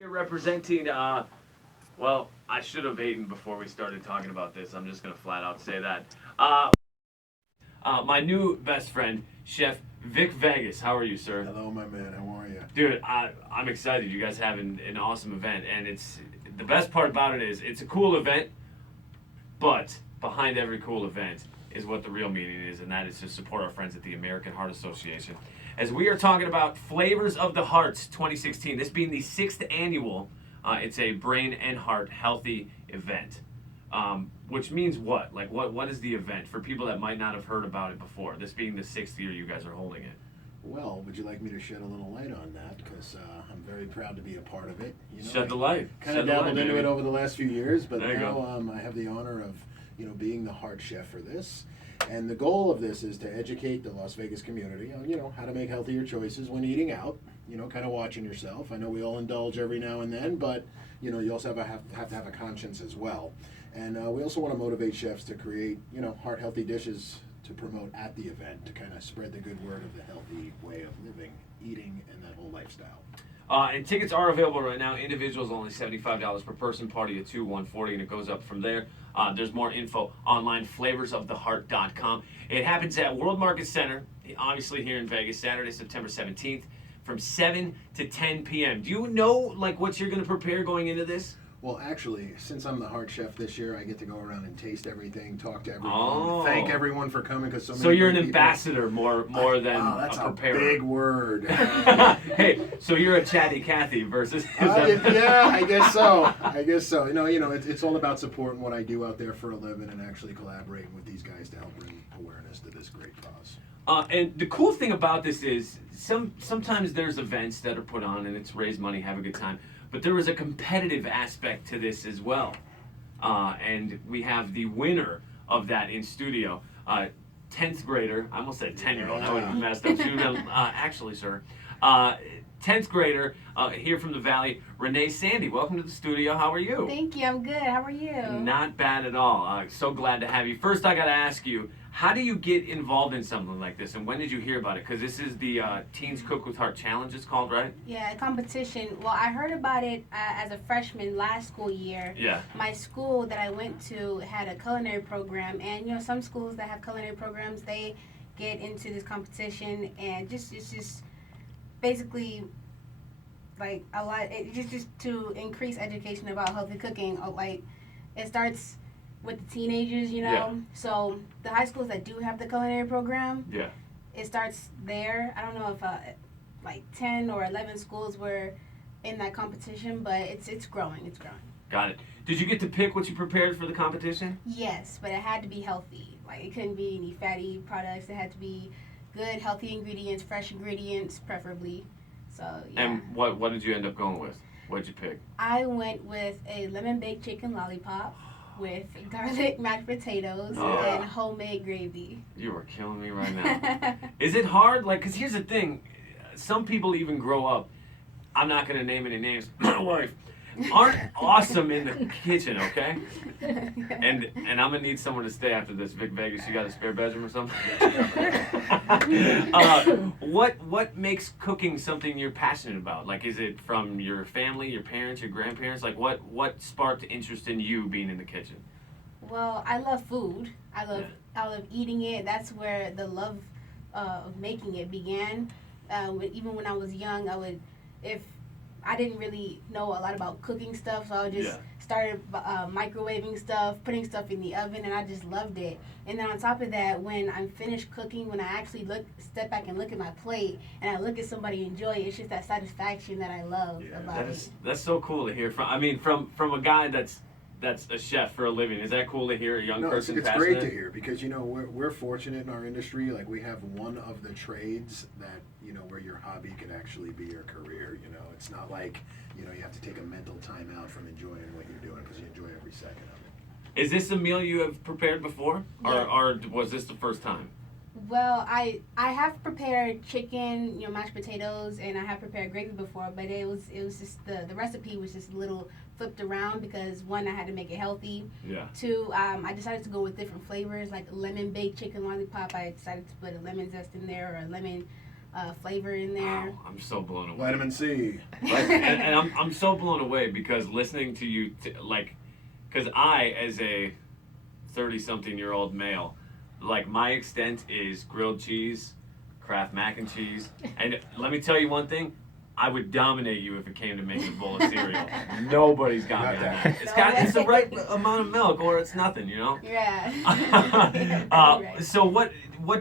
Here representing, well, I should have eaten before we started talking about this. I'm just going to flat out say that. My new best friend, Chef Vic Vegas. How are you, sir? Hello, my man. How are you? Dude, I'm excited. You guys have an awesome event. And it's the best part about it is it's a cool event, but behind every cool event is what the real meaning is, and that is to support our friends at the American Heart Association. As we are talking about Flavors of the Hearts 2016, this being the 6th annual, it's a brain and heart healthy event. Which means what? Like, what is the event for people that might not have heard about it before? This being the 6th year you guys are holding it. Well, would you like me to shed a little light on that? Because I'm very proud to be a part of it. Shed the light. Kind of dabbled into it over the last few years, but There you now I have the honor of being the heart chef for this. And the goal of this is to educate the Las Vegas community on how to make healthier choices when eating out. Kind of watching yourself. I know we all indulge every now and then, but you also have to have a conscience as well. And we also want to motivate chefs to create heart healthy dishes to promote at the event, to kind of spread the good word of the healthy way of living, eating, and that whole lifestyle. And tickets are available right now. Individuals only $75 per person, party of two, $140, and it goes up from there. There's more info online, flavorsoftheheart.com. It happens at World Market Center, obviously here in Vegas, Saturday, September 17th, from 7 to 10 p.m. Do you know what you're going to prepare going into this? Well, actually, since I'm the heart chef this year, I get to go around and taste everything, talk to everyone, thank everyone for coming. Because so you're an ambassador more than that's a preparer. A big word. Hey, so you're a chatty Cathy versus. Yeah, I guess so. It's all about supporting what I do out there for a living and actually collaborating with these guys to help bring awareness to this great cause. And the cool thing about this is sometimes there's events that are put on and it's raise money, have a good time. But there is a competitive aspect to this as well. And we have the winner of that in studio, 10th grader. I almost said 10-year-old. I would have messed up. Actually, sir. 10th grader here from the Valley, Renee Sandy. Welcome to the studio. How are you? Thank you. I'm good. How are you? Not bad at all. So glad to have you. First, I got to ask you, how do you get involved in something like this, and when did you hear about it? Because this is the Teens Cook with Heart Challenge, it's called, right? Yeah, competition. Well, I heard about it as a freshman last school year. Yeah. My school that I went to had a culinary program, and some schools that have culinary programs, they get into this competition, and it's just basically like a lot. Just to increase education about healthy cooking. Like it starts with the teenagers, Yeah. So the high schools that do have the culinary program, Yeah. it starts there. I don't know if like 10 or 11 schools were in that competition, but it's growing. It's growing. Got it. Did you get to pick what you prepared for the competition? Yes, but it had to be healthy. Like it couldn't be any fatty products. It had to be good, healthy ingredients, fresh ingredients, preferably. So yeah. And what did you end up going with? What did you pick? I went with a lemon baked chicken lollipop with garlic mashed potatoes and homemade gravy. You are killing me right now. Is it hard? Because here's the thing. Some people even grow up, I'm not going to name any names, my wife, aren't awesome in the kitchen, okay? And I'm going to need someone to stay after this. Vic Vegas, you got a spare bedroom or something? What makes cooking something you're passionate about? Is it from your family, your parents, your grandparents? What sparked interest in you being in the kitchen? Well, I love food. I love eating it. That's where the love of making it began. Even when I was young, if I didn't really know a lot about cooking stuff, so I just started microwaving stuff, putting stuff in the oven, and I just loved it. And then on top of that, when I'm finished cooking, when I actually step back and look at my plate, and I look at somebody enjoy it, it's just that satisfaction that I love about it. That's so cool to hear from a guy that's a chef for a living. Is that cool to hear a young person it's passionate? great to hear because we're fortunate in our industry. Like we have one of the trades that where your hobby can actually be your career. It's not like you have to take a mental time out from enjoying what you're doing because you enjoy every second of it. Is this a meal you have prepared before, or was this the first time? Well, I have prepared chicken, mashed potatoes, and I have prepared gravy before, but it was just the recipe was just a little flipped around because one, I had to make it healthy. Yeah. Two, I decided to go with different flavors, like lemon baked chicken lollipop. I decided to put a lemon zest in there or a lemon flavor in there. Wow, I'm so blown away. Vitamin C. Right? and I'm so blown away because listening to you, because I, as a 30-something-year-old male, like my extent is grilled cheese, Kraft mac and cheese, and let me tell you one thing. I would dominate you if it came to making a bowl of cereal. Nobody's got me on that. It's the right amount of milk, or it's nothing, you know. Yeah. So what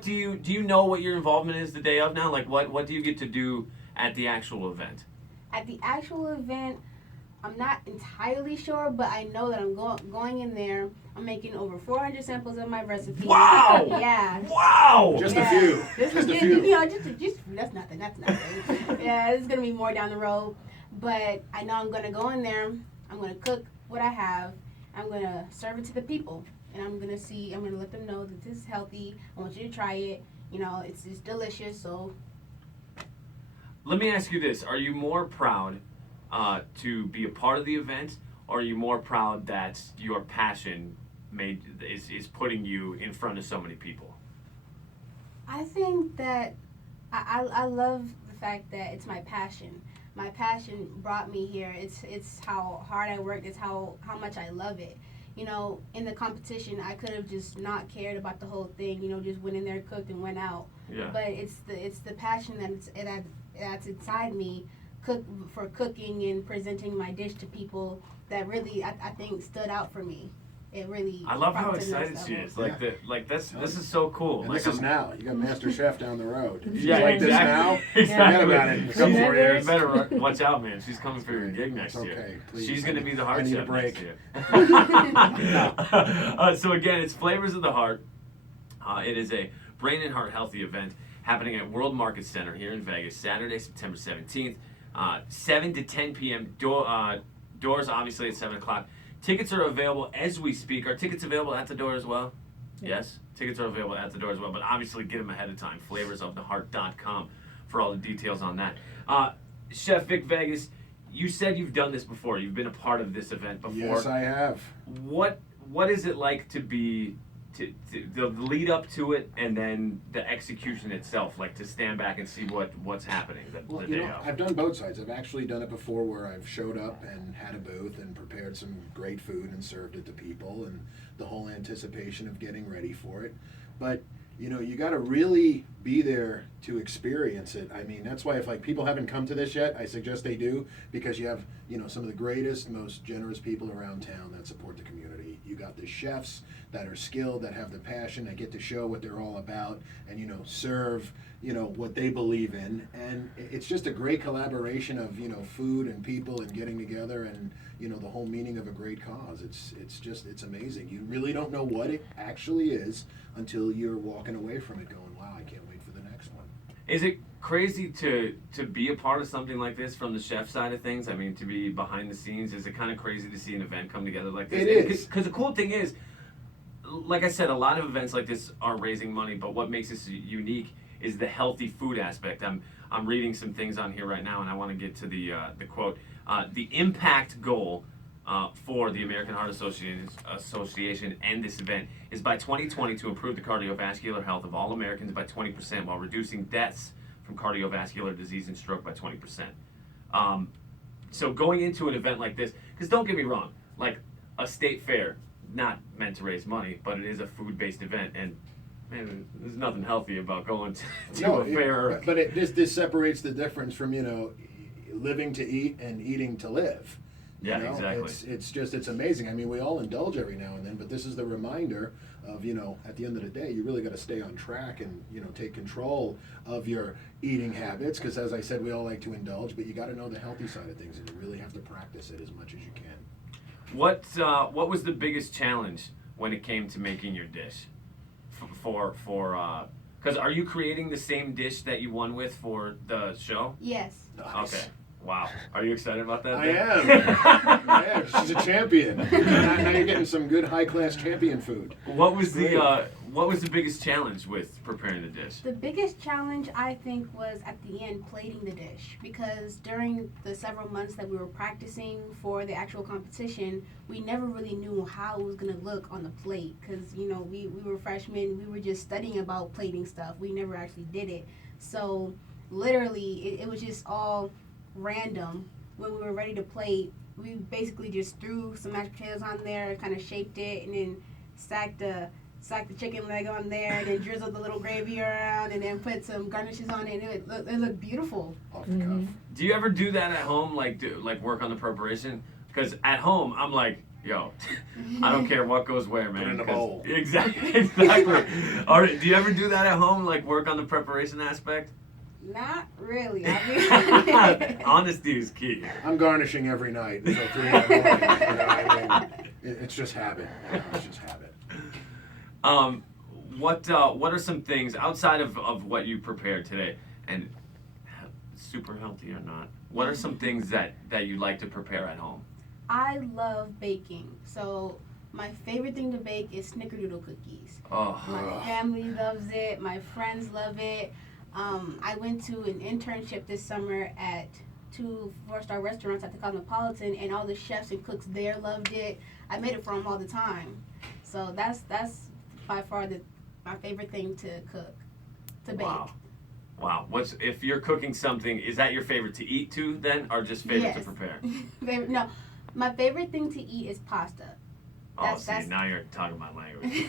do you know what your involvement is the day of now? Like what do you get to do at the actual event? At the actual event, I'm not entirely sure, but I know that I'm going in there. I'm making over 400 samples of my recipe. Wow! Yeah. Wow! Just a few. Just a few. You know, just that's nothing. That's nothing. Yeah, there's gonna be more down the road, but I know I'm gonna go in there. I'm gonna cook what I have. I'm gonna serve it to the people, and I'm gonna let them know that this is healthy. I want you to try it. You know, it's delicious. So. Let me ask you this: are you more proud to be a part of the event, or are you more proud that your passion is putting you in front of so many people? I think that I love the fact that it's my passion. My passion brought me here. It's how hard I worked. It's how much I love it. You know, in the competition, I could have just not cared about the whole thing. You know, just went in there, cooked, and went out. Yeah. But it's the passion that's inside me, for cooking and presenting my dish to people that really I think stood out for me. It really. I love how brought to the next excited she level. is. This is so cool. And like this is now. You got Master Chef down the road. She's Yeah, like this now. Exactly. Forget about it in a couple She's- more you years. better watch out, man. She's coming for your gig next It's year. okay, please. She's going to be the I heart need a chef break. next year. So again, it's Flavors of the Heart. It is a brain and heart healthy event happening at World Market Center here in Vegas, Saturday, September 17th, 7 to 10 p.m. Doors obviously at 7 o'clock. Tickets are available as we speak. Are tickets available at the door as well? Yes, tickets are available at the door as well, but obviously get them ahead of time. Flavorsoftheheart.com for all the details on that. Chef Vic Vegas, you said you've done this before. You've been a part of this event before. Yes, I have. What is it like to be the lead up to it and then the execution itself, like to stand back and see what's happening the day of? I've done both sides. I've actually done it before where I've showed up and had a booth and prepared some great food and served it to people and the whole anticipation of getting ready for it. But you know, you got to really be there to experience it. I mean, that's why if like people haven't come to this yet, I suggest they do, because you have, you know, some of the greatest, most generous people around town that support the community. You got the chefs that are skilled, that have the passion, that get to show what they're all about and, you know, serve, you know, what they believe in. And it's just a great collaboration of, you know, food and people and getting together and, you know, the whole meaning of a great cause. It's amazing. You really don't know what it actually is until you're walking away from it going, wow, I can't wait for the next one. Is it crazy to be a part of something like this from the chef side of things? I mean, to be behind the scenes, is it kind of crazy to see an event come together like this? It is. Because the cool thing is, like I said, a lot of events like this are raising money, but what makes this unique is the healthy food aspect. I'm reading some things on here right now, and I want to get to the quote. The impact goal for the American Heart Association and this event is by 2020 to improve the cardiovascular health of all Americans by 20% while reducing deaths from cardiovascular disease and stroke by 20%. So going into an event like this, because don't get me wrong, like a state fair, not meant to raise money, but it is a food-based event, and man, there's nothing healthy about going to a fair. But this separates the difference from, you know, living to eat and eating to live. Yeah, You know, exactly. It's amazing. I mean, we all indulge every now and then, but this is the reminder of, you know, at the end of the day, you really got to stay on track and, you know, take control of your eating habits. Because as I said, we all like to indulge, but you got to know the healthy side of things, and you really have to practice it as much as you can. What was the biggest challenge when it came to making your dish? Because are you creating the same dish that you won with for the show? Yes. Nice. Okay. Wow. Are you excited about that? I am. I am. She's a champion. Now you're getting some good high-class champion food. What was the biggest challenge with preparing the dish? The biggest challenge, I think, was at the end plating the dish, because during the several months that we were practicing for the actual competition, we never really knew how it was going to look on the plate, because, you know, we were freshmen. We were just studying about plating stuff. We never actually did it. So literally, it was just all random. When we were ready to plate, we basically just threw some mashed potatoes on there, kind of shaped it, and then stacked the chicken leg on there, and then drizzled the little gravy around, and then put some garnishes on it, and it looked beautiful. Off the cuff. Do you ever do that at home, like work on the preparation? Because at home, I'm like, yo, I don't care what goes where, man. Put it in a bowl. Exactly. All right, do you ever do that at home, like work on the preparation aspect? Not really. I mean, Honesty is key. I'm garnishing every night until 3 in the morning. I mean, it's just habit. It's just habit. What are some things outside of what you prepared today, and super healthy or not? What are some things that you like to prepare at home? I love baking. So my favorite thing to bake is snickerdoodle cookies. Oh, My family loves it. My friends love it. I went to an internship this summer at 2 4-star restaurants at the Cosmopolitan, and all the chefs and cooks there loved it. I made it for them all the time. So that's by far my favorite thing to cook, to bake. Wow. If you're cooking something, is that your favorite to eat too then, or just favorite to Yes. prepare? No, my favorite thing to eat is pasta. Now you're talking my language.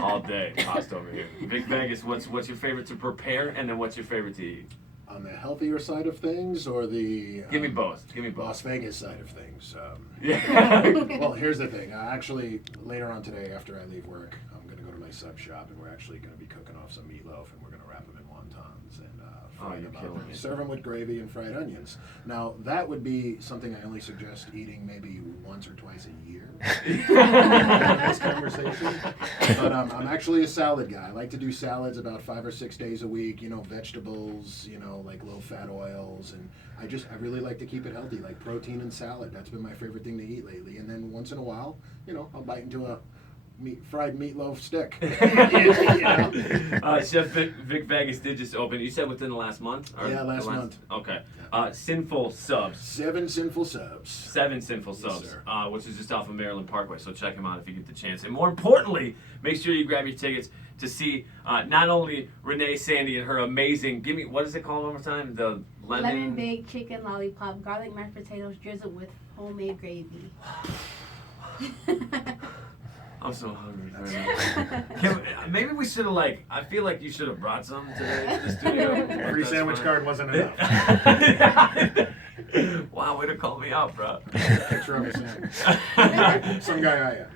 All day, pasta over here. Vic Vegas, what's your favorite to prepare, and then what's your favorite to eat? On the healthier side of things, or the Give me both. Las Vegas side of things. Yeah. Well, here's the thing. Actually, later on today, after I leave work, I'm going to go to my sub shop, and we're actually going to be cooking off some meatloaf, and we're going to wrap them in wontons and fry you're them killing up. me. Serve them with gravy and fried onions. Now, that would be something I only suggest eating maybe once or twice a year. This conversation. But I'm actually a salad guy. I like to do salads about 5 or 6 days a week. Vegetables. Like low fat oils, and I really like to keep it healthy, like protein and salad. That's been my favorite thing to eat lately. And then once in a while, I'll bite into a fried meatloaf stick. Chef Vic Vegas did just open. You said within the last month? Yeah, last month. Okay. Sinful Subs. 7 Sinful Subs. 7 Sinful Subs, sir. which is just off of Maryland Parkway. So check him out if you get the chance. And more importantly, make sure you grab your tickets to see not only Renee Sandy and her amazing, what is it called one more time? The lemon baked chicken lollipop, garlic mashed potatoes drizzled with homemade gravy. I'm so hungry right now. Maybe we should have I feel like you should have brought some today to the studio. Free sandwich card wasn't enough. Wow, way to call me out, bro. Picture of a sandwich. Some guy I am.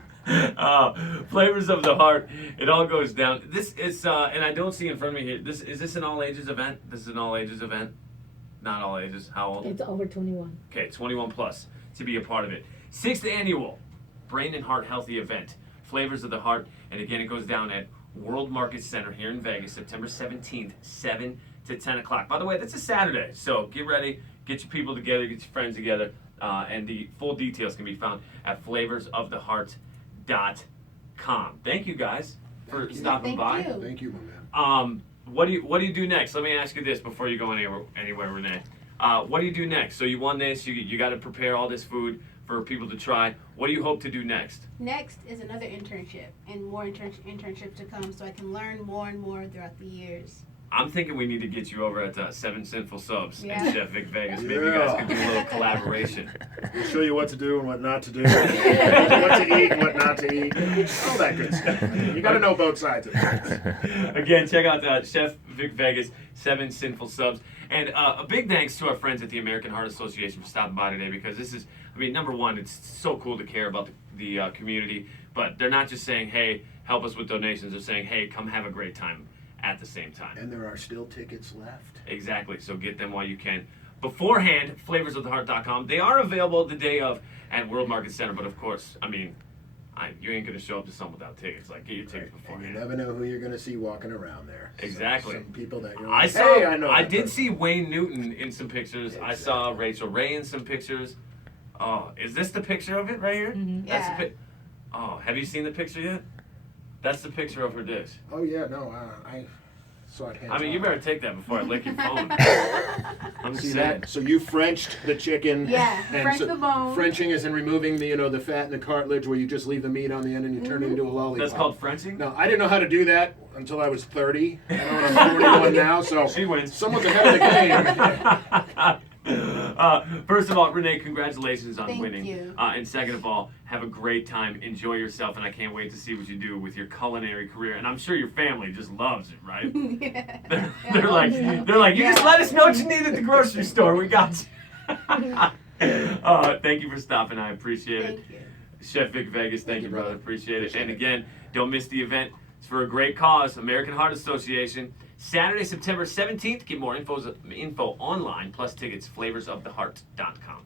Flavors of the Heart. It all goes down. This is, and I don't see in front of me here. Is this an all ages event? This is an all ages event. Not all ages. How old? It's over 21. Okay, 21 plus to be a part of it. 6th annual Brain and Heart Healthy event. Flavors of the Heart. And again, it goes down at World Market Center here in Vegas, September 17th, 7 to 10 o'clock. By the way, that's a Saturday, so get ready, get your people together, get your friends together, and the full details can be found at flavorsoftheheart.com. Thank you guys for stopping by. Thank you. Thank you, my man. What do you do next? Let me ask you this before you go anywhere, Renee. What do you do next? So you won this. You got to prepare all this food for people to try. What do you hope to do next? Next is another internship, and more internships to come, so I can learn more and more throughout the years. I'm thinking we need to get you over at 7 Sinful Subs Yeah. and Chef Vic Vegas. Maybe you guys can do a little collaboration. We'll show you what to do and what not to do. What to eat and what not to eat. All that good stuff. You got to know both sides of it. Again, check out Chef Vic Vegas, 7 Sinful Subs. And a big thanks to our friends at the American Heart Association for stopping by today, because this is, number one, it's so cool to care about the community, but they're not just saying, hey, help us with donations. They're saying, hey, come have a great time at the same time. And there are still tickets left. Exactly, so get them while you can. Beforehand, flavorsoftheheart.com. They are available the day of at World Market Center, but of course, you ain't gonna show up to some without tickets. Get your tickets And beforehand. you never know who you're going to see walking around there. Exactly. Some people that you're I like, saw. hey, I know. I that did person. see Wayne Newton in some pictures. I saw Rachel Ray in some pictures. Oh, is this the picture of it right here? Mm-hmm. That's Yeah. the Oh, have you seen the picture yet? That's the picture of her dish. Oh, yeah, no, saw it hands I mean, you on. better take that before I lick your phone. I'm See saying. that? So you Frenched the chicken. Yeah, and French so the bone. Frenching is in removing the the fat and the cartilage, where you just leave the meat on the end and you turn it into a lollipop. That's called Frenching? No, I didn't know how to do that until I was 30. I know when I'm 41 now, so She wins. someone's ahead of the game. First of all, Renee, congratulations on Thank winning. you. And second of all, have a great time. Enjoy yourself, and I can't wait to see what you do with your culinary career. And I'm sure your family just loves it, right? Yeah. They're like, you just let us know what you need at the grocery store. We got you. Thank you for stopping. I appreciate it. Thank you. Chef Vic Vegas, thank you, brother. brother. Appreciate it. Appreciate And it. again, don't miss the event. It's for a great cause, American Heart Association. Saturday, September 17th. Get more info online, plus tickets, flavorsoftheheart.com.